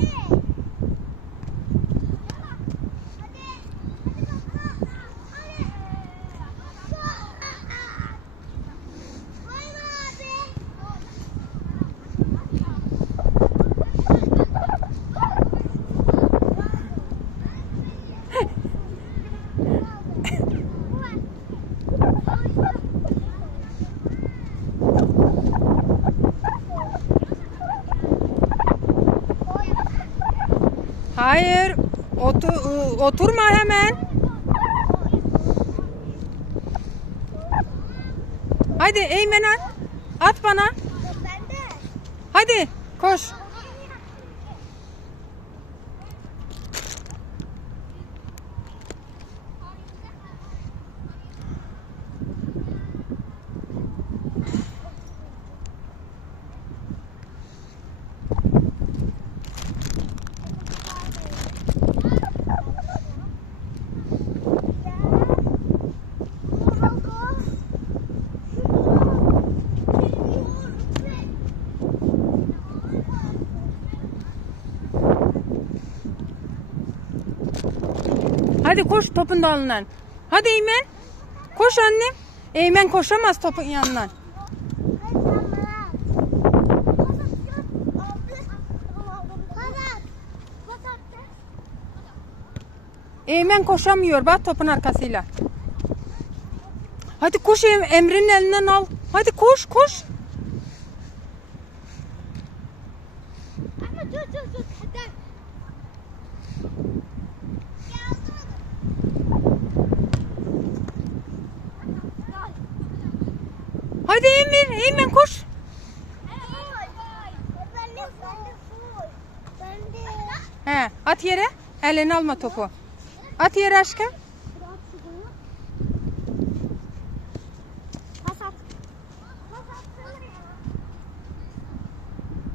Oh, Hayır. Otur, oturma hemen. Hadi Eymen at. At bana. Hadi koş. Hadi koş topun dalından. Hadi Eymen. Koş annem. Eymen koşamaz topun yanından. Eymen koşamıyor bak topun arkasıyla. Hadi koş Em- Emre'nin elinden al. Hadi koş koş. Hadi Emir, Eymen koş. He, at yere. Elini alma topu. At yere aşkım.